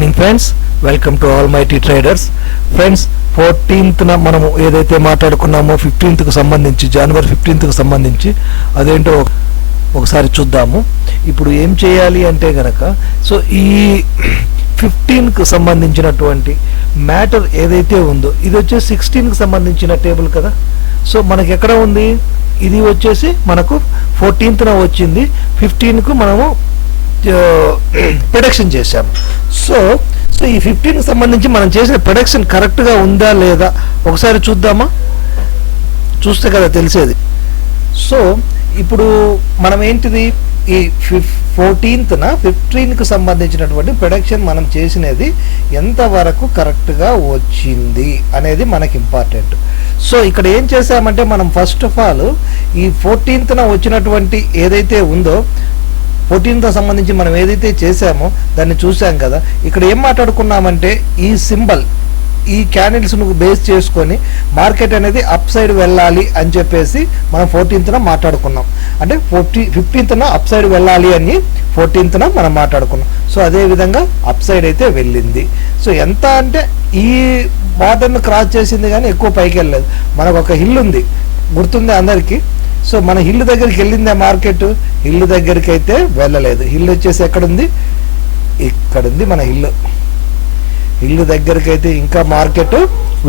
Evening friends, welcome to all mighty traders. Friends, 14th మనము ఏదైతే మాట్లాడుకున్నామో 15th సంబంధించి, జనవరి 15th సంబంధించి అదేంటో ఒకసారి చూద్దాము. ఇప్పుడు ఏం చేయాలి అంటే గనక, సో ఈ 15th సంబంధించినటువంటి మ్యాటర్ ఏదైతే ఉందో ఇది వచ్చేసి 16th సంబంధించిన టేబుల్ కదా. సో మనకి ఎక్కడ ఉంది, ఇది వచ్చేసి మనకు 14th వచ్చింది, 15th మనము ప్రొడక్షన్ చేశాము. సో ఈ 15th సంబంధించి మనం చేసిన ప్రొడక్షన్ కరెక్ట్గా ఉందా లేదా ఒకసారి చూద్దామా, చూస్తే కదా తెలిసేది. సో ఇప్పుడు మనం ఏంటిది, ఈ 14th 15th సంబంధించినటువంటి ప్రొడక్షన్ మనం చేసినది ఎంతవరకు కరెక్ట్గా వచ్చింది అనేది మనకి ఇంపార్టెంట్. సో ఇక్కడ ఏం చేసామంటే, మనం ఫస్ట్ ఆఫ్ ఆల్ ఈ 14th వచ్చినటువంటి ఏదైతే ఉందో 14th సంబంధించి మనం ఏదైతే చేసామో దాన్ని చూసాం కదా. ఇక్కడ ఏం మాట్లాడుకున్నామంటే, ఈ సింబల్, ఈ క్యాండిల్స్ను బేస్ చేసుకొని మార్కెట్ అనేది అప్ సైడ్ వెళ్ళాలి అని చెప్పేసి మనం 14th మాట్లాడుకున్నాం. అంటే 15th అప్ సైడ్ వెళ్ళాలి అని 14th మనం మాట్లాడుకున్నాం. సో అదే విధంగా అప్ సైడ్ అయితే వెళ్ళింది. సో ఎంత అంటే ఈ బార్డర్ను క్రాస్ చేసింది కానీ ఎక్కువ పైకి వెళ్ళలేదు. మనకు ఒక హిల్ ఉంది, గుర్తుంది అందరికీ. సో మన హిల్ దగ్గరికి వెళ్ళిందే మార్కెట్, హిల్ దగ్గరికి అయితే వెళ్ళలేదు. హిల్ వచ్చేసి ఎక్కడుంది, ఇక్కడుంది మన హిల్ దగ్గరికి అయితే ఇంకా మార్కెట్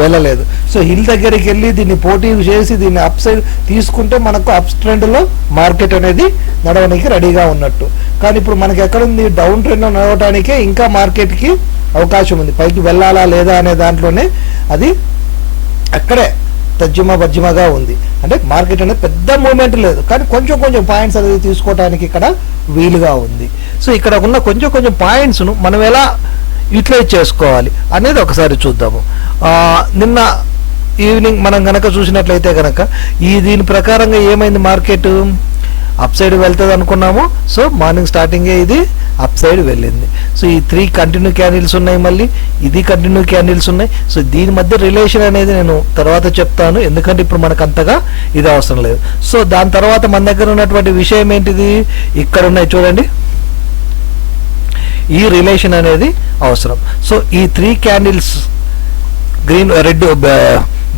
వెళ్ళలేదు. సో హిల్ దగ్గరికి వెళ్ళి దీన్ని పోటీ చేసి దీన్ని అప్ సైడ్ తీసుకుంటే మనకు అప్ ట్రెండ్లో మార్కెట్ అనేది నడవడానికి రెడీగా ఉన్నట్టు. కానీ ఇప్పుడు మనకి ఎక్కడుంది, డౌన్ ట్రెండ్ నడవడానికే ఇంకా మార్కెట్కి అవకాశం ఉంది. పైకి వెళ్ళాలా లేదా అనే దాంట్లోనే అది అక్కడే తర్జుమా ఉంది. అంటే మార్కెట్ అనేది పెద్ద మూమెంట్ లేదు, కానీ కొంచెం పాయింట్స్ అనేది తీసుకోవడానికి ఇక్కడ వీలుగా ఉంది. సో ఇక్కడ ఉన్న కొంచెం పాయింట్స్ను మనం ఎలా యూటిలైజ్ చేసుకోవాలి అనేది ఒకసారి చూద్దాము. నిన్న ఈవినింగ్ మనం కనుక చూసినట్లయితే కనుక దీని ప్రకారంగా ఏమైంది, మార్కెట్ అప్ సైడ్ వెళ్తుంది అనుకున్నాము. సో మార్నింగ్ స్టార్టింగే ఇది అప్ సైడ్ వెళ్ళింది. సో ఈ 3 కంటిన్యూ క్యాండిల్స్ ఉన్నాయి, మళ్ళీ ఇది కంటిన్యూ క్యాండిల్స్ ఉన్నాయి. సో దీని మధ్య రిలేషన్ అనేది నేను తర్వాత చెప్తాను, ఎందుకంటే ఇప్పుడు మనకు అంతగా ఇది అవసరం లేదు. సో దాని తర్వాత మన దగ్గర ఉన్నటువంటి విషయం ఏంటిది, ఇక్కడ ఉన్నాయి చూడండి, ఈ రిలేషన్ అనేది అవసరం. సో ఈ 3 క్యాండిల్స్ గ్రీన్ రెడ్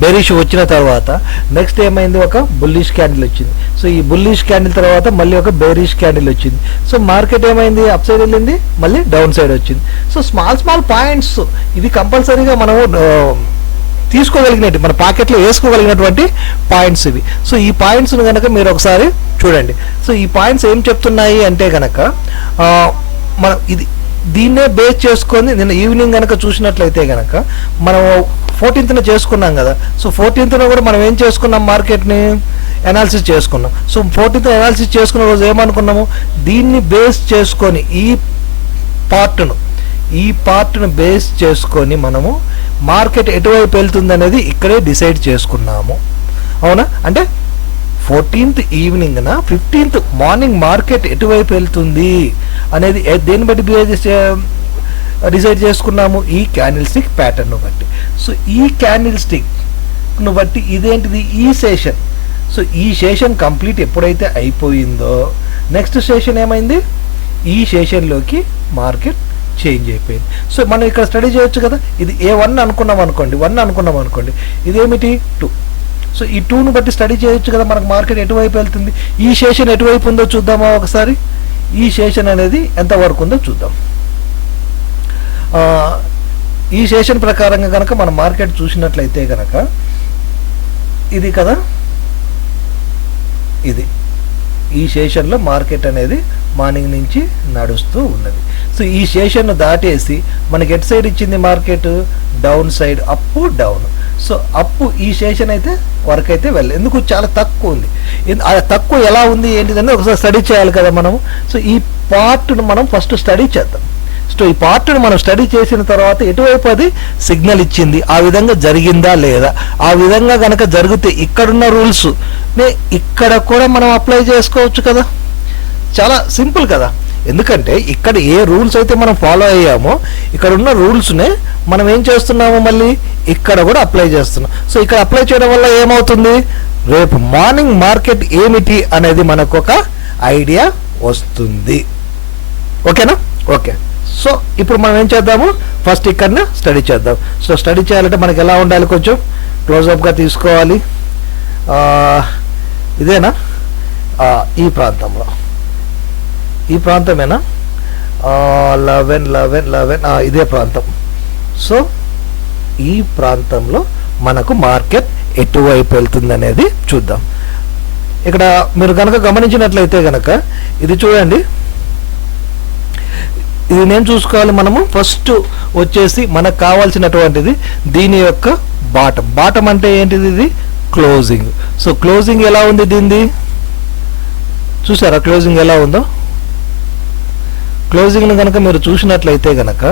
బెరిష్ వచ్చిన తర్వాత నెక్స్ట్ ఏమైంది, ఒక బుల్లిష్ క్యాండిల్ వచ్చింది. సో ఈ బుల్లిష్ క్యాండిల్ తర్వాత మళ్ళీ ఒక బెరిష్ క్యాండిల్ వచ్చింది. సో మార్కెట్ ఏమైంది, అప్ సైడ్ వెళ్ళింది, మళ్ళీ డౌన్ సైడ్ వచ్చింది. సో స్మాల్ పాయింట్స్ ఇవి కంపల్సరీగా మనము తీసుకోగలిగినట్టు, మన పాకెట్లో వేసుకోగలిగినటువంటి పాయింట్స్ ఇవి. సో ఈ పాయింట్స్ను కనుక మీరు ఒకసారి చూడండి. సో ఈ పాయింట్స్ ఏం చెప్తున్నాయి అంటే కనుక, మనం దీన్నే బేస్ చేసుకొని నిన్న ఈవినింగ్ కనుక చూసినట్లయితే కనుక మనం 14th చేసుకున్నాం కదా. సో 14th కూడా మనం ఏం చేసుకున్నాం, మార్కెట్ని అనాలిసిస్ చేసుకున్నాం. సో 14th అనాలిసిస్ చేసుకున్న రోజు ఏమనుకున్నాము, దీన్ని బేస్ చేసుకొని ఈ పార్ట్ను బేస్ చేసుకొని మనము మార్కెట్ ఎటువైపు వెళ్తుంది అనేది ఇక్కడే డిసైడ్ చేసుకున్నాము. అవునా, అంటే 14th evening 15th morning market ఎటువైపు వెళ్తుంది అనేది దేన్ని బట్టి డిసైడ్ చేసుకున్నాము, ఈ క్యాండిల్ స్టిక్ ప్యాటర్న్ బట్టి. సో ఈ క్యాండిల్ స్టిక్ను బట్టి ఇదేంటిది, ఈ సెషన్. సో ఈ సెషన్ కంప్లీట్ ఎప్పుడైతే అయిపోయిందో నెక్స్ట్ సెషన్ ఏమైంది, ఈ సెషన్లోకి మార్కెట్ చేంజ్ అయిపోయింది. సో మనం ఇక్కడ స్టడీ చేయొచ్చు కదా, ఇది A1 అనుకున్నాం అనుకోండి, ఇదేమిటి 2. సో ఈ 2ను బట్టి స్టడీ చేయొచ్చు కదా, మనకు మార్కెట్ ఎటువైపు వెళ్తుంది. ఈ సెషన్ ఎటువైపు ఉందో చూద్దామా ఒకసారి. ఈ సెషన్ అనేది ఎంతవరకు ఉందో చూద్దాం. ఈ సెషన్ ప్రకారంగా కనుక మనం మార్కెట్ చూసినట్లయితే కనుక ఇది కదా, ఇది ఈ సెషన్లో మార్కెట్ అనేది మార్నింగ్ నుంచి నడుస్తూ ఉన్నది. సో ఈ సెషన్ను దాటేసి మనకి ఎట్ సైడ్ ఇచ్చింది market, down side, up down. So అప్పు ఈ సెషన్ అయితే వరకు అయితే వెళ్ళలేదు, ఎందుకు చాలా తక్కువ ఉంది. తక్కువ ఎలా ఉంది ఏంటిదని ఒకసారి స్టడీ చేయాలి కదా మనము. సో ఈ పార్ట్ను మనం ఫస్ట్ స్టడీ చేద్దాం. సో ఈ పార్ట్ను మనం స్టడీ చేసిన తర్వాత ఎటువైపు అది సిగ్నల్ ఇచ్చింది, ఆ విధంగా జరిగిందా లేదా, ఆ విధంగా కనుక జరిగితే ఇక్కడున్న రూల్స్ ఇక్కడ కూడా మనం అప్లై చేసుకోవచ్చు కదా. చాలా సింపుల్ కదా, ఎందుకంటే ఇక్కడ ఏ రూల్స్ అయితే మనం ఫాలో అయ్యామో ఇక్కడ ఉన్న రూల్స్నే మనం ఏం చేస్తున్నాము, మళ్ళీ ఇక్కడ కూడా అప్లై చేస్తున్నాం. సో ఇక్కడ అప్లై చేయడం వల్ల ఏమవుతుంది, రేపు మార్నింగ్ మార్కెట్ ఏమిటి అనేది మనకు ఒక ఐడియా వస్తుంది. ఓకేనా, ఓకే. సో ఇప్పుడు మనం ఏం చేద్దాము, ఫస్ట్ ఇక్కడనే స్టడీ చేద్దాం. సో స్టడీ చేయాలంటే మనకి ఎలా ఉండాలి, కొంచెం క్లోజ్అప్గా తీసుకోవాలి. ఇదేనా ఈ ప్రాంతంలో, ఈ ప్రాంతమేనా 11 ఇదే ప్రాంతం. సో ఈ ప్రాంతంలో మనకు మార్కెట్ ఎటువైపు వెళ్తుంది అనేది చూద్దాం. ఇక్కడ మీరు కనుక గమనించినట్లయితే కనుక ఇది చూడండి, ఇది నేను చూసుకోవాలి. మనము ఫస్ట్ వచ్చేసి మనకు కావాల్సినటువంటిది దీని యొక్క బాటం అంటే ఏంటిది, ఇది క్లోజింగ్. సో క్లోజింగ్ ఎలా ఉంది దీనిది, చూసారా క్లోజింగ్ ఎలా ఉందో? క్లోజింగ్ను కనుక మీరు చూసినట్లయితే కనుక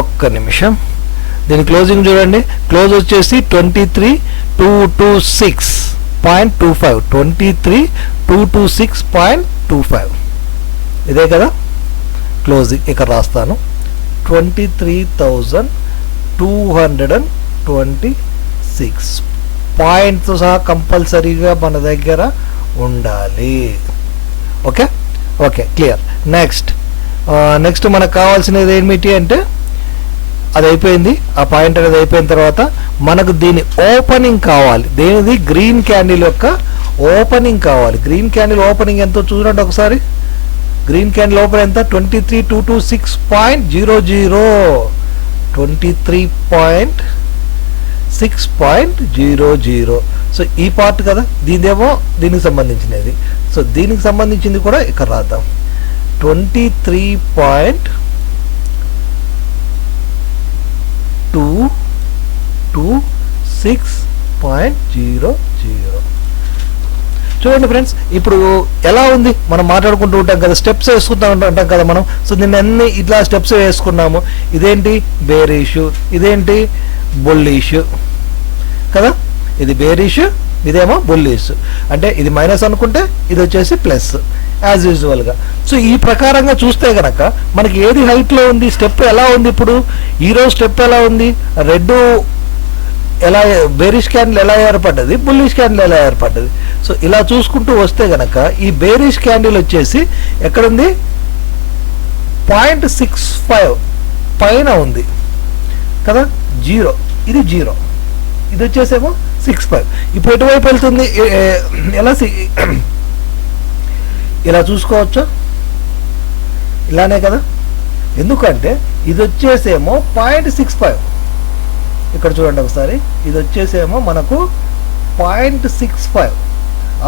ఒక్క నిమిషం, దీని క్లోజింగ్ చూడండి. క్లోజ్ వచ్చేసి 23,226.25, 23,226.25 ఇదే కదా క్లోజింగ్. ఇక్కడ రాస్తాను 23,226 పాయింట్స్ సహా కంపల్సరీగా మన దగ్గర ఉండాలి. Okay okay clear. నెక్స్ట్ మనకు కావాల్సినది ఏమిటి అంటే అది అయిపోయింది, ఆ పాయింట్ అనేది అయిపోయిన తర్వాత మనకు దీని ఓపెనింగ్ కావాలి. దేనిది, గ్రీన్ క్యాండిల్ యొక్క ఓపెనింగ్ కావాలి. గ్రీన్ క్యాండిల్ ఓపెనింగ్ ఎంతో చూడండి ఒకసారి. గ్రీన్ క్యాండిల్ ఓపెన్ ఎంత, 23,226.00, 23.6.00. సో ఈ పార్ట్ కదా, దీనిదేమో దీనికి సంబంధించినది. సో దీనికి సంబంధించింది కూడా ఇక్కడ రాద్దాం, 23.226.00. చూడండి ఫ్రెండ్స్, ఇప్పుడు ఎలా ఉంది, మనం మాట్లాడుకుంటూ ఉంటాం కదా, స్టెప్స్ వేసుకుంటూ ఉంటాం కదా మనం. సో దీన్ని అన్ని ఇట్లా స్టెప్స్ వేసుకున్నాము. ఇదేంటి బేరిష్, ఇదేంటి బుల్లిష్ కదా. ఇది బేరిష్, ఇదేమో బుల్లిష్. అంటే ఇది మైనస్ అనుకుంటే ఇది వచ్చేసి ప్లస్ యాజ్ యూజువల్గా. సో ఈ ప్రకారంగా చూస్తే కనుక మనకి ఏది హైట్లో ఉంది, స్టెప్ ఎలా ఉంది. ఇప్పుడు ఈరోజు స్టెప్ ఎలా ఉంది, రెడ్ ఎలా, బేరిష్ క్యాండిల్ ఎలా ఏర్పడ్డది, బుల్లిష్ క్యాండిల్ ఎలా ఏర్పడ్డది. సో ఇలా చూసుకుంటూ వస్తే కనుక ఈ బేరిష్ క్యాండిల్ వచ్చేసి ఎక్కడుంది, 0.65 పైన ఉంది కదా, 0, ఇది 0, ఇది వచ్చేసేమో 65. ఇప్పుడు ఎటువైపు వెళ్తుంది, ఎలా ఇలా చూసుకోవచ్చా, ఇలానే కదా. ఎందుకంటే ఇది వచ్చేసేమో 0.65, ఇక్కడ చూడండి ఒకసారి, ఇది వచ్చేసేమో మనకు 0.65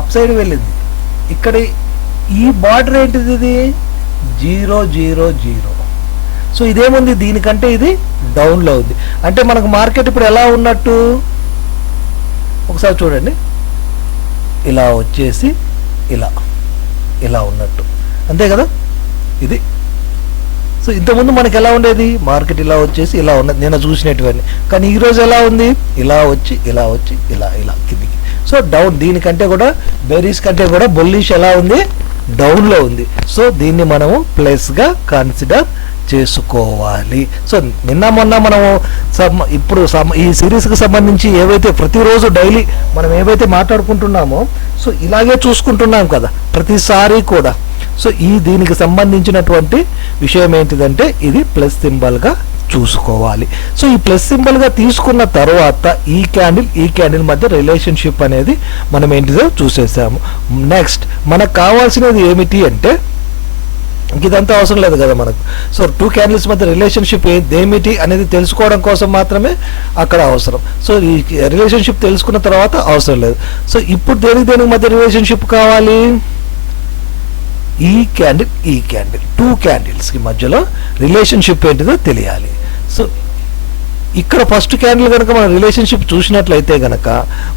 అప్ సైడ్ వెళ్ళింది. ఇక్కడ ఈ బార్డర్ ఏంటిది, ఇది 000. సో ఇదేముంది, దీనికంటే ఇది డౌన్లో ఉంది. అంటే మనకు మార్కెట్ ఇప్పుడు ఎలా ఉన్నట్టు ఒకసారి చూడండి, ఇలా వచ్చేసి ఇలా ఉన్నట్టు, అంతే కదా ఇది. సో ఇంతకుముందు మనకి ఎలా ఉండేది, మార్కెట్ ఇలా వచ్చేసి ఇలా ఉన్నది నేను చూసినటువంటి. కానీ ఈరోజు ఎలా ఉంది, ఇలా వచ్చి ఇలా కిందికి. సో డౌన్, దీనికంటే కూడా బేరిష్ కంటే కూడా బుల్లిష్ ఎలా ఉంది, డౌన్లో ఉంది. సో దీన్ని మనము ప్లస్గా కన్సిడర్ చేసుకోవాలి. సో నిన్న మొన్న మనము ఇప్పుడు ఈ సిరీస్కి సంబంధించి ఏవైతే ప్రతిరోజు డైలీ మనం ఏవైతే మాట్లాడుకుంటున్నామో, సో ఇలాగే చూసుకుంటున్నాం కదా ప్రతిసారి కూడా. సో దీనికి సంబంధించినటువంటి విషయం ఏంటిదంటే ఇది ప్లస్ సింబల్గా చూసుకోవాలి. సో ఈ ప్లస్ సింబల్గా తీసుకున్న తర్వాత ఈ క్యాండిల్ మధ్య రిలేషన్షిప్ అనేది మనం ఏంటిదో చూసేసాము. నెక్స్ట్ మనకు కావాల్సినది ఏమిటి అంటే, ఇదంతా అవసరం లేదు కదా మనకు. సో 2 క్యాండిల్స్ మధ్య రిలేషన్షిప్ ఏమిటి అనేది తెలుసుకోవడం కోసం మాత్రమే అక్కడ అవసరం. సో ఈ రిలేషన్షిప్ తెలుసుకున్న తర్వాత అవసరం లేదు. సో ఇప్పుడు దేనికి మధ్య రిలేషన్షిప్ కావాలి, ఈ క్యాండిల్ 2 క్యాండిల్స్కి మధ్యలో రిలేషన్షిప్ ఏంటిదో తెలియాలి. సో ఇక్కడ ఫస్ట్ క్యాండిల్ కనుక మన రిలేషన్షిప్ చూసినట్లయితే కనుక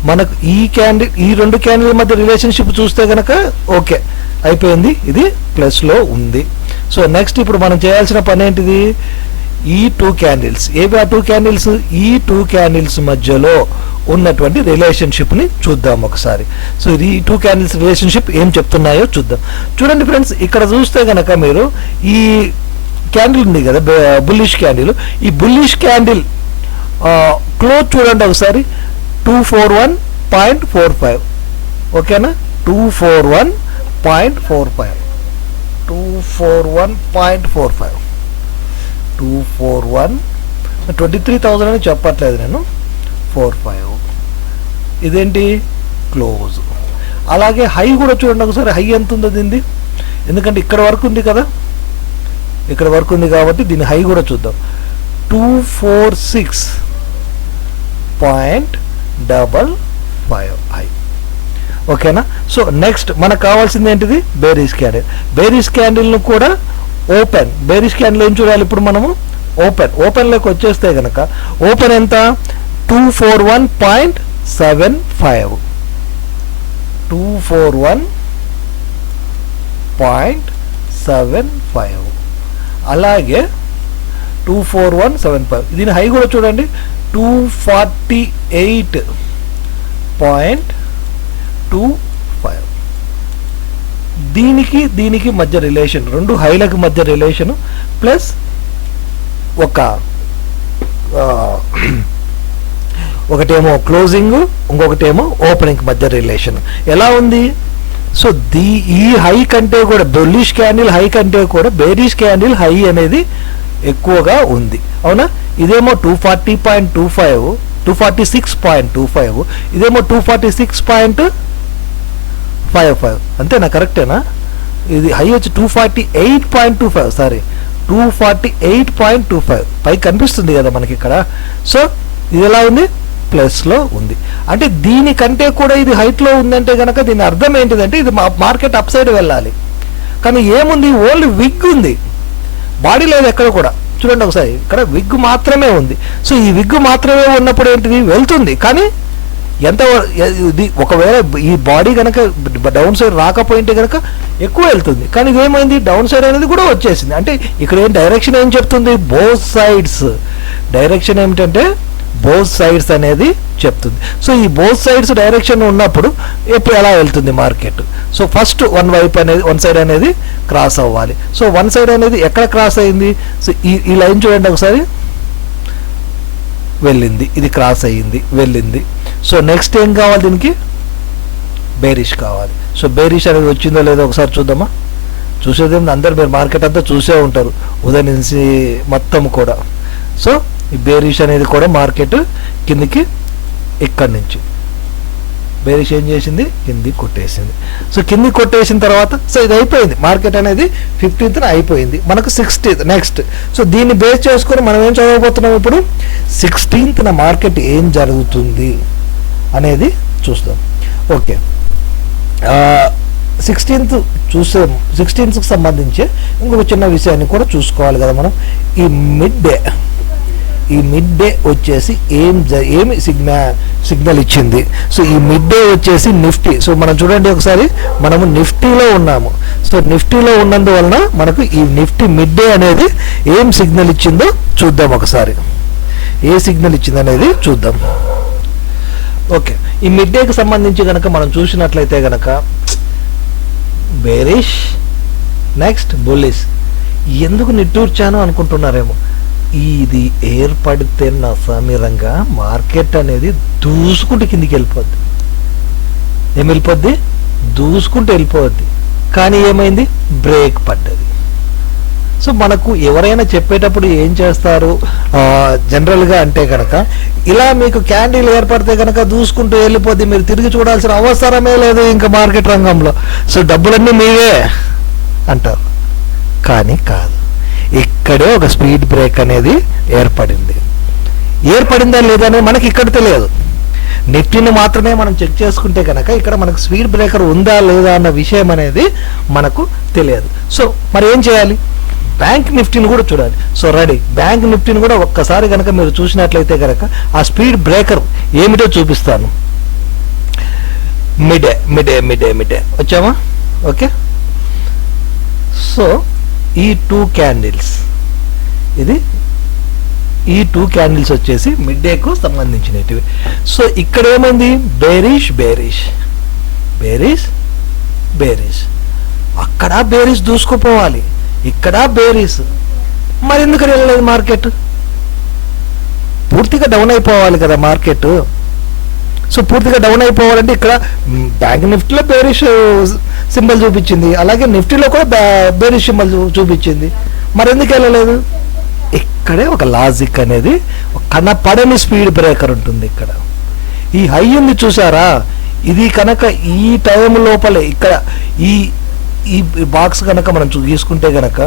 మనకు ఈ 2 క్యాండిల్ మధ్య రిలేషన్షిప్ చూస్తే కనుక ఓకే అయిపోయింది, ఇది ప్లస్లో ఉంది. సో నెక్స్ట్ ఇప్పుడు మనం చేయాల్సిన పని ఏంటిది, ఈ 2 క్యాండిల్స్ ఏవి, ఆ 2 క్యాండిల్స్, ఈ 2 క్యాండిల్స్ మధ్యలో ఉన్నటువంటి రిలేషన్షిప్ని చూద్దాం ఒకసారి. సో ఈ 2 క్యాండిల్స్ రిలేషన్షిప్ ఏం చెప్తున్నాయో చూద్దాం. చూడండి ఫ్రెండ్స్, ఇక్కడ చూస్తే కనుక మీరు ఈ క్యాండిల్ ఉంది కదా బుల్లిష్ క్యాండిల్, ఈ బుల్లిష్ క్యాండిల్ క్లోజ్ చూడండి ఒకసారి 241.45, ఓకేనా, 241.45 241, 23,000 అని చెప్పట్లేదు నేను, 45. ఇదేంటి క్లోజ్. అలాగే హై కూడా చూడండి ఒకసారి, హై ఎంత ఉందో దీనిది, ఎందుకంటే ఇక్కడ వరకు ఉంది కదా, ఇక్కడ వరకు ఉంది కాబట్టి దీని హై కూడా చూద్దాం. 246.55 హై. ఓకేనా. సో నెక్స్ట్ మనకు కావాల్సింది ఏంటిది, బేరిష్ క్యాండిల్. బేరిష్ క్యాండిల్ను కూడా ఓపెన్, బేరిష్ క్యాండిల్ ఏం చూడాలి ఇప్పుడు మనము, ఓపెన్లోకి వచ్చేస్తే కనుక ఓపెన్ ఎంత, 241.75, 241.75. అలాగే 241.75. దీని హై కూడా చూడండి, 248.25. దీనికి మధ్య రిలేషన్, రెండు హైలకు మధ్య రిలేషన్ ప్లస్ ఒకటేమో క్లోజింగ్, ఇంకొకటేమో ఓపెనింగ్ మధ్య రిలేషన్ ఎలా ఉంది. సో ఈ హై కంటే కూడా, బుల్లిష్ క్యాండిల్ హై కంటే కూడా బేరిష్ క్యాండిల్ హై అనేది ఎక్కువగా ఉంది, అవునా. ఇదేమో 240.25, 246.25, ఇదేమో 246.55. అంతేనా, కరెక్టేనా. ఇది హై వచ్చి 248.25, సారీ 248.25 పై కనిపిస్తుంది కదా మనకి ఇక్కడ. సో ఇది ఎలా ఉంది, ప్లస్లో ఉంది. అంటే దీనికంటే కూడా ఇది హైట్లో ఉందంటే కనుక దీని అర్థం ఏంటిదంటే ఇది మార్కెట్ అప్ సైడ్ వెళ్ళాలి. కానీ ఏముంది, ఓన్లీ విగ్ ఉంది, బాడీ లేదు ఎక్కడ కూడా. చూడండి ఒకసారి, ఇక్కడ విగ్ మాత్రమే ఉంది. సో ఈ విగ్ మాత్రమే ఉన్నప్పుడు ఏంటిది, వెళ్తుంది. కానీ ఎంత, ఒకవేళ ఈ బాడీ కనుక డౌన్ సైడ్ రాకపోయింటే కనుక ఎక్కువ వెళ్తుంది. కానీ ఇదేమైంది, డౌన్ సైడ్ అనేది కూడా వచ్చేసింది. అంటే ఇక్కడ ఏం డైరెక్షన్ ఏం చెప్తుంది, బోత్ సైడ్స్. డైరెక్షన్ ఏమిటంటే బోత్ సైడ్స్ అనేది చెప్తుంది. సో ఈ బోత్ సైడ్స్ డైరెక్షన్ ఉన్నప్పుడు ఎప్పుడు ఎలా వెళ్తుంది market. So first one side అనేది క్రాస్ అవ్వాలి. సో వన్ సైడ్ అనేది ఎక్కడ క్రాస్ అయింది, సో ఈ లైన్ చూడండి ఒకసారి, వెళ్ళింది, ఇది క్రాస్ అయ్యింది, వెళ్ళింది. సో నెక్స్ట్ ఏం కావాలి, దీనికి బేరిష్ కావాలి. సో బేరిష్ అనేది వచ్చిందో లేదో ఒకసారి చూద్దామా. చూసేది అందరు, మీరు మార్కెట్ అంతా చూసే ఉంటారు ఉదయం నుంచి మొత్తం కూడా. సో ఈ బేరిష్ అనేది కూడా మార్కెట్ కిందికి, ఇక్కడి నుంచి బేరిష్ ఏం చేసింది, కింది కొట్టేసింది. సో కింది కొట్టేసిన తర్వాత సో ఇది అయిపోయింది, మార్కెట్ అనేది 15th అయిపోయింది, మనకు 16th నెక్స్ట్. సో దీన్ని బేస్ చేసుకొని మనం ఏం చదవబోతున్నాం ఇప్పుడు, 16th మార్కెట్ ఏం జరుగుతుంది అనేది చూస్తాం. ఓకే, 16th చూసే 16th సంబంధించి ఇంకొక చిన్న విషయాన్ని కూడా చూసుకోవాలి కదా మనం. ఈ మిడ్ డే వచ్చేసి ఏమి సిగ్నల్ ఇచ్చింది. సో ఈ మిడ్ డే వచ్చేసి నిఫ్టీ. సో మనం చూడండి ఒకసారి, మనము నిఫ్టీలో ఉన్నాము. సో నిఫ్టీలో ఉన్నందువలన మనకు ఈ నిఫ్టీ మిడ్ డే అనేది ఏం సిగ్నల్ ఇచ్చిందో చూద్దాం ఒకసారి. ఏ సిగ్నల్ ఇచ్చింది అనేది చూద్దాం. ఓకే, ఈ మిడ్ డేకి సంబంధించి కనుక మనం చూసినట్లయితే కనుక బేరిష్, నెక్స్ట్ బుల్లిష్. ఎందుకు నిట్టూర్చాను అనుకుంటున్నారేమో, ఇది ఏర్పడితే నా సమీరంగా మార్కెట్ అనేది దూసుకుంటూ కిందికి వెళ్ళిపోద్ది. ఏం వెళ్ళిపోద్ది, దూసుకుంటూ వెళ్ళిపోద్ది. కానీ ఏమైంది, బ్రేక్ పడ్డది. సో మనకు ఎవరైనా చెప్పేటప్పుడు ఏం చేస్తారు జనరల్గా అంటే కనుక, ఇలా మీకు క్యాండిల్ ఏర్పడితే కనుక దూసుకుంటూ వెళ్ళిపోద్ది, మీరు తిరిగి చూడాల్సిన అవసరమే లేదు ఇంకా మార్కెట్ రంగంలో, సో డబ్బులన్నీ మీవే అంటారు. కానీ కాదు, ఇక్కడే ఒక స్పీడ్ బ్రేక్ అనేది ఏర్పడిందా లేదా అనేది మనకి ఇక్కడ తెలియదు. నిఫ్టీని మాత్రమే మనం చెక్ చేసుకుంటే కనుక ఇక్కడ మనకు స్పీడ్ బ్రేకర్ ఉందా లేదా అన్న విషయం అనేది మనకు తెలియదు. సో మరి ఏం చేయాలి, బ్యాంక్ నిఫ్టీని కూడా చూడాలి. సో రెడీ, బ్యాంక్ నిఫ్టీని కూడా ఒక్కసారి కనుక మీరు చూసినట్లయితే కనుక ఆ స్పీడ్ బ్రేకర్ ఏమిటో చూపిస్తాను. మిడే వచ్చామా. ఓకే, సో ఈ టూ క్యాండిల్స్ వచ్చేసి మిడ్ డేకు సంబంధించినవి. సో ఇక్కడ ఏమైంది, బేరిష్, అక్కడ బేరిష్ దూసుకుపోవాలి, ఇక్కడ బేరిష్. మరి ఎందుకు వెళ్ళలేదు మార్కెట్, పూర్తిగా డౌన్ అయిపోవాలి కదా మార్కెట్. సో పూర్తిగా డౌన్ అయిపోవాలంటే ఇక్కడ బ్యాంక్ నిఫ్టీలో బేరిష్ సింబల్ చూపించింది, అలాగే నిఫ్టీలో కూడా బేరిష్ సింబల్ చూపించింది. మరి ఎందుకు వెళ్ళలేదు, ఇక్కడే ఒక లాజిక్ అనేది, కనపడని స్పీడ్ బ్రేకర్ ఉంటుంది ఇక్కడ. ఈ హై ఉంది చూసారా, ఇది కనుక ఈ టైం లోపలే ఇక్కడ ఈ ఈ బాక్స్ కనుక మనం తీసుకుంటే కనుక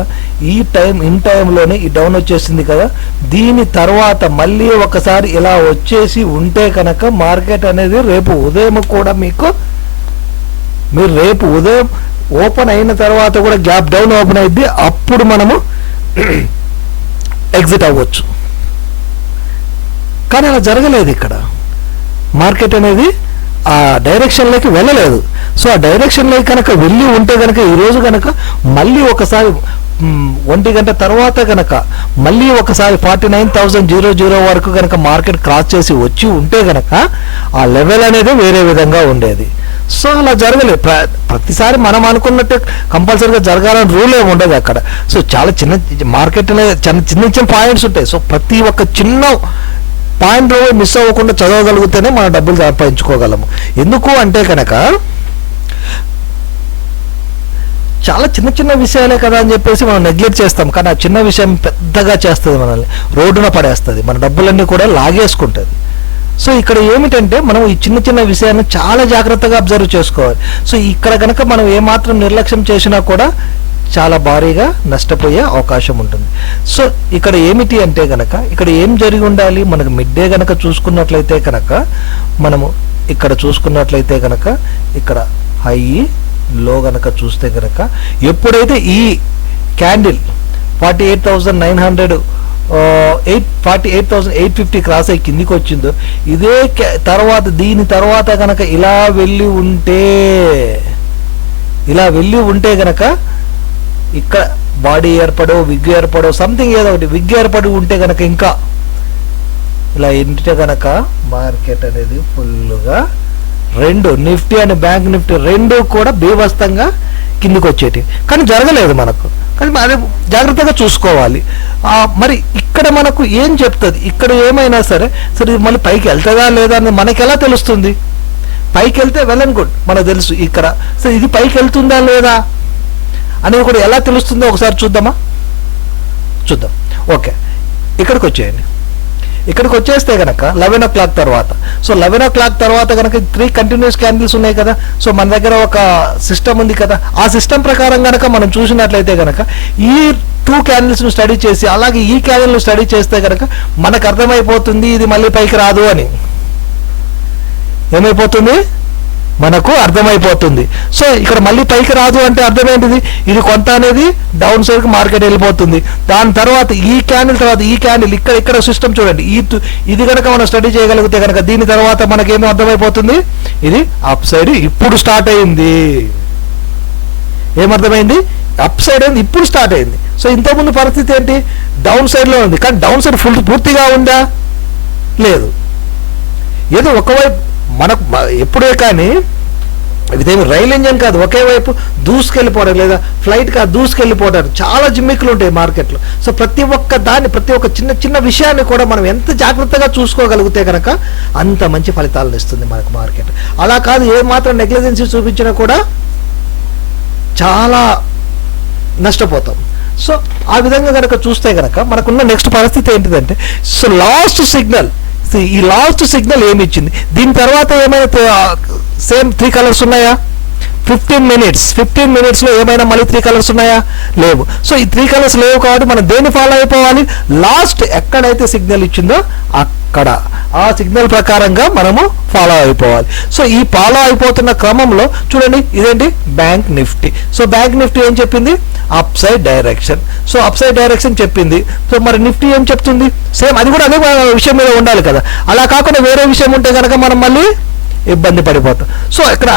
ఇన్ టైంలోనే ఈ డౌన్ వచ్చేసింది కదా, దీని తర్వాత మళ్ళీ ఒకసారి ఇలా వచ్చేసి ఉంటే కనుక మార్కెట్ అనేది రేపు ఉదయం కూడా మీరు రేపు ఉదయం ఓపెన్ అయిన తర్వాత కూడా గ్యాప్ డౌన్ ఓపెన్ అయింది, అప్పుడు మనము ఎగ్జిట్ అవ్వచ్చు. కానీ అలా జరగలేదు ఇక్కడ. మార్కెట్ అనేది ఆ డైరెక్షన్లోకి వెళ్ళలేదు. సో ఆ డైరెక్షన్లోకి కనుక వెళ్ళి ఉంటే కనుక ఈరోజు కనుక మళ్ళీ ఒకసారి 1 గంట తర్వాత కనుక మళ్ళీ ఒకసారి 49,000 వరకు కనుక మార్కెట్ క్రాస్ చేసి వచ్చి ఉంటే కనుక ఆ లెవెల్ అనేది వేరే విధంగా ఉండేది. సో అలా జరగలేదు. ప్రతిసారి మనం అనుకున్నట్టు కంపల్సరీగా జరగాలని రూల్ ఏమి ఉండదు అక్కడ. సో చాలా చిన్న మార్కెట్ అనేది చిన్న పాయింట్స్ ఉంటాయి. సో ప్రతి ఒక్క చిన్న పాయింట్ మిస్ అవ్వకుండా చదవగలిగితేనే మన డబ్బులు సంపాదించుకోగలము. ఎందుకు అంటే కనుక చాలా చిన్న విషయాలే కదా అని చెప్పేసి మనం నెగ్లెక్ట్ చేస్తాం. కానీ ఆ చిన్న విషయం పెద్దగా చేస్తుంది, మనల్ని రోడ్డున పడేస్తుంది, మన డబ్బులన్నీ కూడా లాగేసుకుంటుంది. సో ఇక్కడ ఏమిటంటే మనం ఈ చిన్న విషయాన్ని చాలా జాగ్రత్తగా అబ్జర్వ్ చేసుకోవాలి. సో ఇక్కడ కనుక మనం ఏమాత్రం నిర్లక్ష్యం చేసినా కూడా చాలా భారీగా నష్టపోయే అవకాశం ఉంటుంది. సో ఇక్కడ ఏమిటి అంటే కనుక ఇక్కడ ఏం జరిగి ఉండాలి, మనకు మిడ్ డే కనుక చూసుకున్నట్లయితే కనుక మనము ఇక్కడ చూసుకున్నట్లయితే కనుక ఇక్కడ హై లో కనుక చూస్తే కనుక ఎప్పుడైతే ఈ క్యాండిల్ 48,850 క్రాస్ అయ్యి కిందికి వచ్చిందో ఇదే తర్వాత దీని తర్వాత కనుక ఇలా వెళ్ళి ఉంటే కనుక ఇక్కడ బాడీ విగ్ ఏర్పడో సంథింగ్ ఏదో ఒకటి విగ్ ఏర్పడి ఉంటే కనుక ఇంకా ఇలా ఏంటంటే కనుక మార్కెట్ అనేది ఫుల్గా రెండు నిఫ్టీ అండ్ బ్యాంక్ నిఫ్టీ రెండు కూడా బీభత్సంగా కిందికి వచ్చేటి. కానీ జరగలేదు మనకు. కానీ అదే జాగ్రత్తగా చూసుకోవాలి. మరి ఇక్కడ మనకు ఏం చెప్తుంది, ఇక్కడ ఏమైనా సరే మళ్ళీ పైకి వెళ్తుందా లేదా అని మనకి ఎలా తెలుస్తుంది? పైకి వెళ్తే వెల్ అండ్ గుడ్, మనకు తెలుసు ఇక్కడ. సో ఇది పైకి వెళ్తుందా లేదా అనేది కూడా ఎలా తెలుస్తుందో ఒకసారి చూద్దాం. ఓకే, ఇక్కడికి వచ్చేయండి. ఇక్కడికి వచ్చేస్తే కనుక 11 o'clock తర్వాత, సో 11 o'clock తర్వాత కనుక 3 కంటిన్యూస్ క్యాండిల్స్ ఉన్నాయి కదా. సో మన దగ్గర ఒక సిస్టమ్ ఉంది కదా, ఆ సిస్టమ్ ప్రకారం కనుక మనం చూసినట్లయితే కనుక ఈ 2 క్యాండిల్స్ను స్టడీ చేసి అలాగే ఈ క్యాండిల్ను స్టడీ చేస్తే కనుక మనకు అర్థమైపోతుంది ఇది మళ్ళీ పైకి రాదు అని. ఏమైపోతుంది, మనకు అర్థమైపోతుంది. సో ఇక్కడ మళ్ళీ పైకి రాదు అంటే అర్థం ఏంటిది, ఇది కొంత అనేది డౌన్ సైడ్కి మార్కెట్ వెళ్ళిపోతుంది. దాని తర్వాత ఈ క్యాండిల్ తర్వాత ఈ క్యాండిల్ ఇక్కడ సిస్టమ్ చూడండి, ఇది కనుక మనం స్టడీ చేయగలిగితే కనుక దీని తర్వాత మనకేమో అర్థమైపోతుంది, ఇది అప్ సైడ్ ఇప్పుడు స్టార్ట్ అయింది. ఏమర్థమైంది, అప్ సైడ్ అయింది, ఇప్పుడు స్టార్ట్ అయింది. సో ఇంతకుముందు పరిస్థితి ఏంటి, డౌన్ సైడ్లో ఉంది. కానీ డౌన్ సైడ్ పూర్తిగా ఉందా, లేదు. ఏదో ఒకవైపు మనకు ఎప్పుడే కానీ ఇదేమి రైలు ఇంజన్ కాదు, ఒకే వైపు దూసుకెళ్ళిపోవడం లేదా ఫ్లైట్ కాదు దూసుకెళ్ళిపోవడం, చాలా జిమ్మిక్కులు ఉంటాయి మార్కెట్లో. సో ప్రతి ఒక్క చిన్న విషయాన్ని కూడా మనం ఎంత జాగ్రత్తగా చూసుకోగలిగితే కనుక అంత మంచి ఫలితాలను ఇస్తుంది మనకు మార్కెట్. అలా కాదు, ఏ మాత్రం నెగ్లిజెన్సీ చూపించినా కూడా చాలా నష్టపోతాం. సో ఆ విధంగా కనుక చూస్తే కనుక మనకున్న నెక్స్ట్ పరిస్థితి ఏంటిదంటే, సో లాస్ట్ సిగ్నల్ ఏమి ఇచ్చింది, దీని తర్వాత ఏమైనా సేమ్ 3 కలర్స్ ఉన్నాయా? 15 మినిట్స్లో ఏమైనా మళ్ళీ 3 కలర్స్ ఉన్నాయా? లేవు. సో ఈ 3 కలర్స్ లేవు కాబట్టి మనం దేన్ని ఫాలో అయిపోవాలి, లాస్ట్ ఎక్కడైతే సిగ్నల్ ఇచ్చిందో అక్కడ ఆ సిగ్నల్ ప్రకారంగా మనము ఫాలో అయిపోవాలి. సో ఈ ఫాలో అయిపోతున్న క్రమంలో చూడండి, ఇదేంటి bank Nifty. So bank Nifty ఏం చెప్పింది, up side direction. So up side direction చెప్పింది. సో మరి నిఫ్టీ ఏం చెప్తుంది, సేమ్ అది కూడా అదే విషయం మీద ఉండాలి కదా. అలా కాకుండా వేరే విషయం ఉంటే కనుక మనం మళ్ళీ ఇబ్బంది పడిపోతాం. సో ఇక్కడ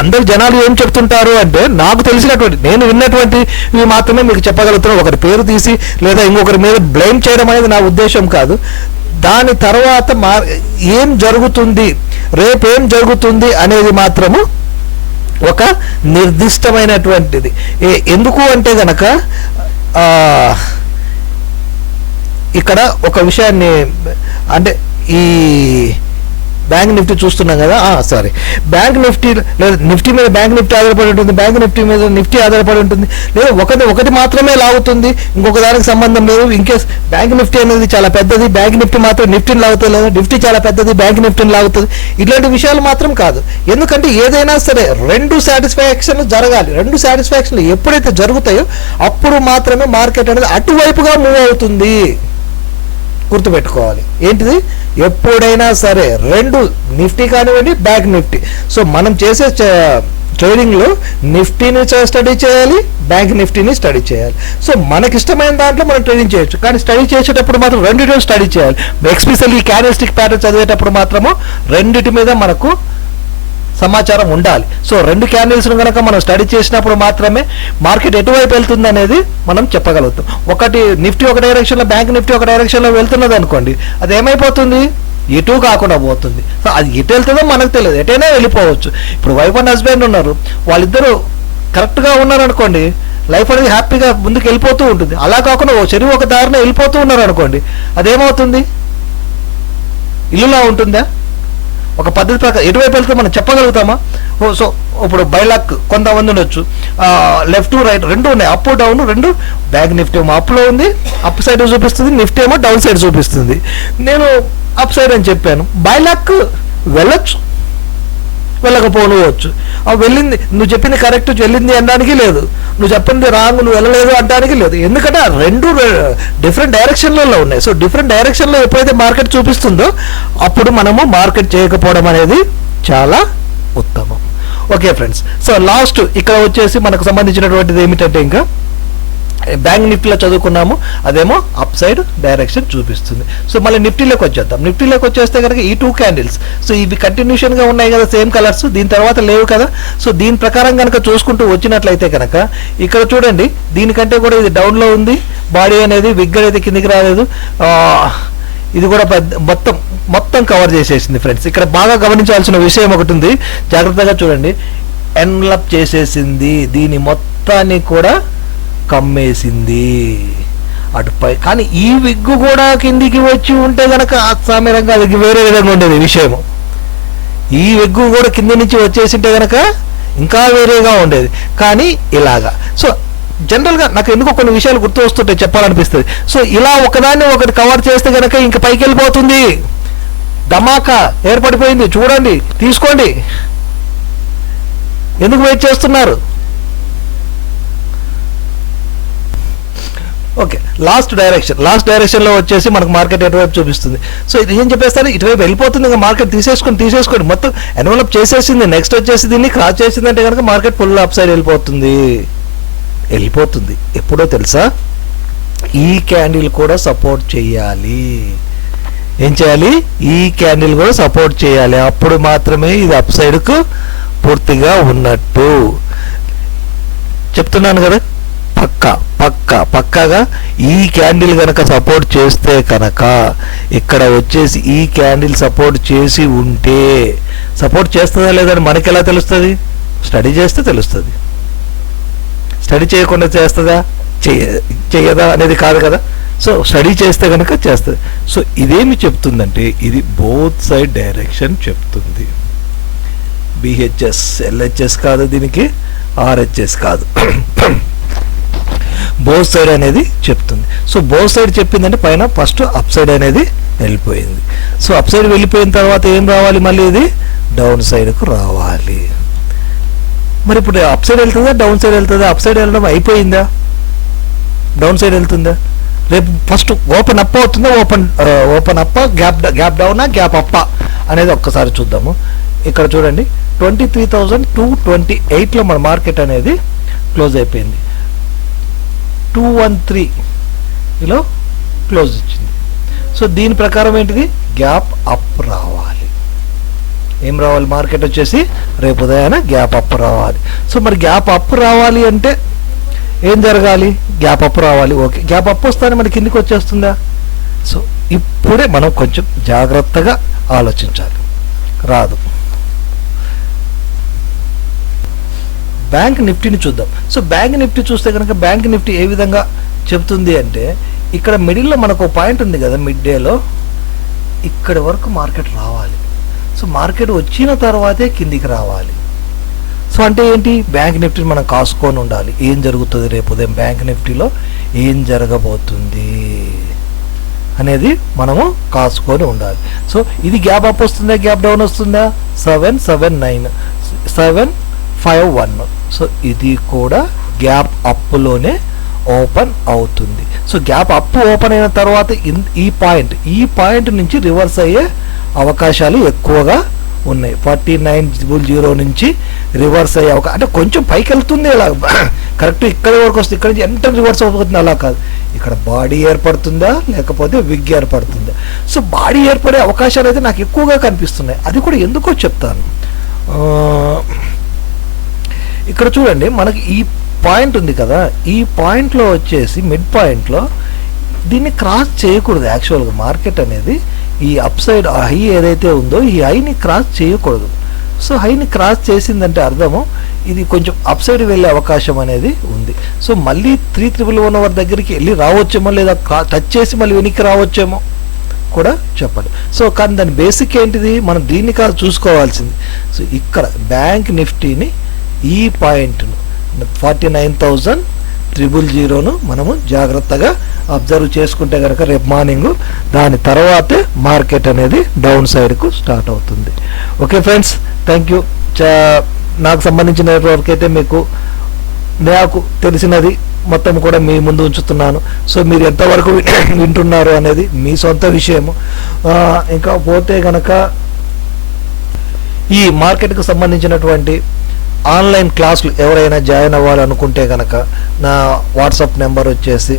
అందరు జనాలు ఏం చెప్తుంటారు అంటే, నాకు తెలిసినటువంటి నేను విన్నటువంటి ఇవి మాత్రమే మీకు చెప్పగలుగుతున్నాను. ఒకరి పేరు తీసి లేదా ఇంకొకరి మీద బ్లేమ్ చేయడం అనేది నా ఉద్దేశం కాదు. దాని తర్వాత ఏం జరుగుతుంది, రేపేం జరుగుతుంది అనేది మాత్రము ఒక నిర్దిష్టమైనటువంటిది. ఎందుకు అంటే గనక ఇక్కడ ఒక విషయాన్ని అంటే బ్యాంక్ నిఫ్టీ చూస్తున్నాం కదా, సారీ, బ్యాంక్ నిఫ్టీ లేదా నిఫ్టీ మీద బ్యాంక్ నిఫ్టీ ఆధారపడి ఉంటుంది, బ్యాంక్ నిఫ్టీ మీద నిఫ్టీ ఆధారపడి ఉంటుంది, లేదా ఒకటి మాత్రమే లాగుతుంది, ఇంకొక దానికి సంబంధం లేదు. ఇన్కేస్ బ్యాంక్ నిఫ్టీ అనేది చాలా పెద్దది, బ్యాంక్ నిఫ్టీ మాత్రం నిఫ్టీని లాగుతుంది, లేదా నిఫ్టీ చాలా పెద్దది బ్యాంక్ నిఫ్టీని లాగుతుంది, ఇట్లాంటి విషయాలు మాత్రం కాదు. ఎందుకంటే ఏదైనా సరే రెండు సాటిస్ఫాక్షన్లు జరగాలి. రెండు సాటిస్ఫాక్షన్లు ఎప్పుడైతే జరుగుతాయో అప్పుడు మాత్రమే మార్కెట్ అనేది అటువైపుగా మూవ్ అవుతుంది. గుర్తుపెట్టుకోవాలి ఏంటిది, ఎప్పుడైనా సరే రెండు నిఫ్టీ కానివ్వండి బ్యాంక్ నిఫ్టీ. సో మనం చేసే ట్రేడింగ్లో నిఫ్టీని స్టడీ చేయాలి, బ్యాంక్ నిఫ్టీని స్టడీ చేయాలి. సో మనకి ఇష్టమైన దాంట్లో మనం ట్రేడింగ్ చేయొచ్చు, కానీ స్టడీ చేసేటప్పుడు మాత్రం రెండింటిని స్టడీ చేయాలి. ఎస్పెషల్లీ ఈ క్యాండిల్స్టిక్ ప్యాటర్న్ చదివేటప్పుడు మాత్రము రెండింటి మీద మనకు సమాచారం ఉండాలి. సో రెండు క్యాండిల్స్ను కనుక మనం స్టడీ చేసినప్పుడు మాత్రమే మార్కెట్ ఎటువైపు వెళ్తుంది అనేది మనం చెప్పగలుగుతాం. ఒకటి నిఫ్టీ ఒక డైరెక్షన్లో, బ్యాంక్ నిఫ్టీ ఒక డైరెక్షన్లో వెళ్తున్నది అనుకోండి, అది ఏమైపోతుంది, ఎటు కాకుండా పోతుంది. సో అది ఎటు వెళ్తుందో మనకు తెలియదు, ఎటైనా వెళ్ళిపోవచ్చు. ఇప్పుడు వైఫ్ అండ్ హస్బెండ్ ఉన్నారు, వాళ్ళిద్దరూ కరెక్ట్గా ఉన్నారనుకోండి, లైఫ్ అనేది హ్యాపీగా ముందుకు వెళ్ళిపోతూ ఉంటుంది. అలా కాకుండా చెరువు ఒక దారిలో వెళ్ళిపోతూ ఉన్నారు అనుకోండి, అదేమవుతుంది, ఇల్లులా ఉంటుందా? ఒక పద్ధతి ప్రకారం ఎటువైపు వెళ్తే మనం చెప్పగలుగుతామా? సో ఇప్పుడు బైలాక్ కొంతమంది ఉండొచ్చు, లెఫ్ట్ రైట్ రెండు ఉన్నాయి, అప్ డౌన్ రెండు. బ్యాంక్ నిఫ్టీ ఏమో అప్లో ఉంది, అప్ సైడ్ చూపిస్తుంది, నిఫ్టీ ఏమో డౌన్ సైడ్ చూపిస్తుంది. నేను అప్ సైడ్ అని చెప్పాను, బైలాక్ వెళ్ళొచ్చు, వెళ్ళకపోవచ్చు. వెళ్ళింది, నువ్వు చెప్పింది కరెక్ట్, వెళ్ళింది అనడానికి లేదు, నువ్వు చెప్పింది రాంగ్, నువ్వు వెళ్ళలేదు అనడానికి లేదు. ఎందుకంటే ఆ రెండు డిఫరెంట్ డైరెక్షన్లలో ఉన్నాయి. సో డిఫరెంట్ డైరెక్షన్లో ఎప్పుడైతే మార్కెట్ చూపిస్తుందో అప్పుడు మనము మార్కెట్ చేయకపోవడం అనేది చాలా ఉత్తమం. ఓకే ఫ్రెండ్స్, సో లాస్ట్ ఇక్కడ వచ్చేసి మనకు సంబంధించినటువంటిది ఏమిటంటే, ఇంకా బ్యాంక్ నిఫ్టీలో చదువుకున్నాము, అదేమో అప్ సైడ్ డైరెక్షన్ చూపిస్తుంది. సో మళ్ళీ నిఫ్టీలోకి వచ్చేద్దాం. నిఫ్టీలోకి వచ్చేస్తే కనుక ఈ టూ క్యాండిల్స్, సో ఇవి కంటిన్యూషన్గా ఉన్నాయి కదా, సేమ్ కలర్స్, దీని తర్వాత లేవు కదా. సో దీని ప్రకారం కనుక చూసుకుంటూ వచ్చినట్లయితే కనుక ఇక్కడ చూడండి, దీనికంటే కూడా ఇది డౌన్లో ఉంది, బాడీ అనేది విగ్ అనేది కిందికి రాలేదు, ఇది కూడా మొత్తం కవర్ చేసేసింది ఫ్రెండ్స్. ఇక్కడ బాగా గమనించాల్సిన విషయం ఒకటి ఉంది, జాగ్రత్తగా చూడండి, ఎన్లప్ చేసేసింది, దీని మొత్తాన్ని కూడా కమ్మేసింది అటుపై. కానీ ఈ విగ్గు కూడా కిందికి వచ్చి ఉంటే కనుక సామ్యంగా అది వేరే విధంగా ఉండేది విషయము. ఈ విగ్గు కూడా కింది నుంచి వచ్చేసింటే కనుక ఇంకా వేరేగా ఉండేది, కానీ ఇలాగా. సో జనరల్గా నాకు ఎందుకో కొన్ని విషయాలు గుర్తు వస్తుంటాయి, చెప్పాలనిపిస్తుంది. సో ఇలా ఒకదాన్ని ఒకటి కవర్ చేస్తే కనుక ఇంక పైకి వెళ్ళిపోతుంది, ధమాకా ఏర్పడిపోయింది. చూడండి, తీసుకోండి, ఎందుకు వెయిట్ చేస్తున్నారు? ఓకే, లాస్ట్ డైరెక్షన్లో వచ్చేసి మనకు మార్కెట్ ఎటువైపు చూపిస్తుంది. సో ఇది ఏం చెప్పేస్తారు, ఇటువైపు వెళ్ళిపోతుంది, ఇంకా మార్కెట్ తీసేసుకోండి, మొత్తం ఎన్వలప్ చేసేసింది. నెక్స్ట్ వచ్చేసి దీన్ని క్రాస్ చేసిందంటే కనుక మార్కెట్ ఫుల్ అప్ సైడ్ వెళ్ళిపోతుంది. ఎప్పుడో తెలుసా, ఈ క్యాండిల్ కూడా సపోర్ట్ చేయాలి. ఏం చేయాలి, ఈ క్యాండిల్ కూడా సపోర్ట్ చేయాలి, అప్పుడు మాత్రమే ఇది అప్ సైడ్కు పూర్తిగా ఉన్నట్టు చెప్తున్నాను కదా. పక్కాగా ఈ క్యాండిల్ కనుక సపోర్ట్ చేస్తే కనుక ఇక్కడ వచ్చేసి ఈ క్యాండిల్ సపోర్ట్ చేసి ఉంటే, సపోర్ట్ చేస్తుందా లేదని మనకి ఎలా తెలుస్తుంది? స్టడీ చేస్తే తెలుస్తుంది. స్టడీ చేయకుండా చేస్తుందా చెయ్యదా అనేది కాదు కదా. సో స్టడీ చేస్తే కనుక చేస్తుంది. సో ఇదేమి చెప్తుందంటే, ఇది బోత్ సైడ్ డైరెక్షన్ చెప్తుంది. బిహెచ్ఎస్ ఎల్హెచ్ఎస్ కాదు, దీనికి ఆర్హెచ్ఎస్ కాదు, బోత్ సైడ్ అనేది చెప్తుంది. సో బోత్ సైడ్ చెప్పిందంటే పైన ఫస్ట్ అప్ సైడ్ అనేది వెళ్ళిపోయింది. సో అప్ సైడ్ వెళ్ళిపోయిన తర్వాత ఏం రావాలి, మళ్ళీ ఇది డౌన్ సైడ్కు రావాలి. మరి ఇప్పుడు అప్ సైడ్ వెళ్తుందా డౌన్ సైడ్ వెళ్తుందా? అప్ సైడ్ వెళ్ళడం అయిపోయిందా, డౌన్ సైడ్ వెళ్తుందా? రేపు ఫస్ట్ ఓపెన్ అప్ అవుతుందా, ఓపెన్ అప్, గ్యాప్ డౌనా, గ్యాప్ అప్ప అనేది ఒక్కసారి చూద్దాము. ఇక్కడ చూడండి, 23,228లో మన మార్కెట్ అనేది క్లోజ్ అయిపోయింది. 213లో క్లోజ్ వచ్చింది. సో దీని ప్రకారం ఏంటిది, గ్యాప్ అప్ రావాలి. ఏం రావాలి, మార్కెట్ వచ్చేసి రేపు ఉదయాన గ్యాప్ అప్ రావాలి. సో మరి గ్యాప్ అప్ రావాలి అంటే ఏం జరగాలి, గ్యాప్ అప్ రావాలి. ఓకే, గ్యాప్ అప్ వస్తానే మనకి కిందికి వచ్చేస్తుందా? సో ఇప్పుడే మనం కొంచెం జాగ్రత్తగా ఆలోచించాలి. రాదు. బ్యాంక్ నిఫ్టీని చూద్దాం. సో బ్యాంక్ నిఫ్టీ చూస్తే కనుక బ్యాంక్ నిఫ్టీ ఏ విధంగా చెప్తుంది అంటే, ఇక్కడ మిడిల్లో మనకు పాయింట్ ఉంది కదా, మిడ్ డేలో ఇక్కడి వరకు మార్కెట్ రావాలి. సో మార్కెట్ వచ్చిన తర్వాతే కిందికి రావాలి. సో అంటే ఏంటి, బ్యాంక్ నిఫ్టీ మనం కాసుకొని ఉండాలి. ఏం జరుగుతుంది రేపు ఉదయం బ్యాంక్ నిఫ్టీలో, ఏం జరగబోతుంది అనేది మనము కాసుకొని ఉండాలి. సో ఇది గ్యాప్ అప్ వస్తుందా, గ్యాప్ డౌన్ వస్తుందా, 779 751. సో ఇది కూడా గ్యాప్ అప్లోనే ఓపెన్ అవుతుంది. సో గ్యాప్ అప్ ఓపెన్ అయిన తర్వాత ఈ పాయింట్ నుంచి రివర్స్ అయ్యే అవకాశాలు ఎక్కువగా ఉన్నాయి. 4900 నుంచి రివర్స్ అయ్యే అంటే కొంచెం పైకి వెళ్తుంది, అలా కరెక్ట్ ఇక్కడి వరకు వస్తుంది, ఇక్కడ నుంచి ఎంత రివర్స్ అవుతుంది అలా కాదు. ఇక్కడ బాడీ ఏర్పడుతుందా లేకపోతే విగ్ ఏర్పడుతుందా. సో బాడీ ఏర్పడే అవకాశాలు అయితే నాకు ఎక్కువగా కనిపిస్తున్నాయి. అది కూడా ఎందుకో చెప్తాను. ఇక్కడ చూడండి, మనకి ఈ పాయింట్ ఉంది కదా, ఈ పాయింట్లో వచ్చేసి మిడ్ పాయింట్లో దీన్ని క్రాస్ చేయకూడదు. యాక్చువల్గా మార్కెట్ అనేది ఈ అప్ సైడ్ హై ఏదైతే ఉందో ఈ హైని క్రాస్ చేయకూడదు. సో హైని క్రాస్ చేసిందంటే అర్థము ఇది కొంచెం అప్ సైడ్ వెళ్ళే అవకాశం అనేది ఉంది. సో మళ్ళీ 3111 దగ్గరికి వెళ్ళి రావచ్చేమో, లేదా టచ్ చేసి మళ్ళీ వెనక్కి రావచ్చేమో కూడా చెప్పండి. సో కానీ దాని బేసిక్ ఏంటిది, మనం దీన్ని కాదు చూసుకోవాల్సింది. సో ఇక్కడ బ్యాంక్ నిఫ్టీని ఈ పాయింట్ను 49,000 మనము జాగ్రత్తగా అబ్జర్వ్ చేసుకుంటే కనుక రేపు మార్నింగ్ దాని తర్వాతే మార్కెట్ అనేది డౌన్ సైడ్కు స్టార్ట్ అవుతుంది. Okay friends, thank you. నాకు సంబంధించిన వరకు అయితే నాకు తెలిసినది మొత్తం కూడా మీ ముందు ఉంచుతున్నాను. సో మీరు ఎంతవరకు వింటున్నారు అనేది మీ సొంత విషయము. ఇంకా పోతే కనుక ఈ మార్కెట్కు సంబంధించినటువంటి ఆన్లైన్ క్లాసులు ఎవరైనా జాయిన్ అవ్వాలనుకుంటే కనుక నా వాట్సాప్ నెంబర్ వచ్చేసి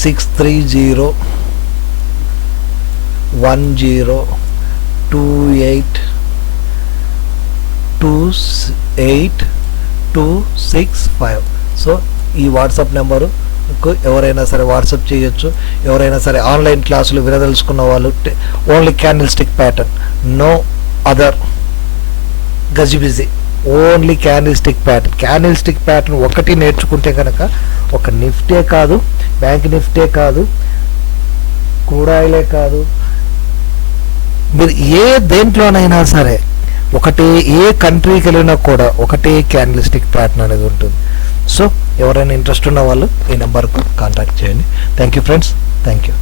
6301028265. సో ఈ వాట్సాప్ నెంబరు ఎవరైనా సరే వాట్సాప్ చేయొచ్చు. ఎవరైనా సరే ఆన్లైన్ క్లాసులు వినదలుచుకున్న వాళ్ళు only candlestick pattern, no other గజిబిజి, ఓన్లీ క్యాండిల్ స్టిక్ ప్యాటర్న్ ఒకటి నేర్చుకుంటే కనుక ఒక నిఫ్టే కాదు, బ్యాంక్ నిఫ్టే కాదు, క్రూడాయిలే కాదు, మీరు ఏ దేంట్లోనైనా సరే ఒకటే, ఏ కంట్రీకి వెళ్ళినా కూడా ఒకటే క్యాండిల్ స్టిక్ ప్యాటర్న్ అనేది ఉంటుంది. సో ఎవరైనా ఇంట్రెస్ట్ ఉన్న వాళ్ళు ఈ నెంబర్కు కాంటాక్ట్ చేయండి. Thank you friends, thank you.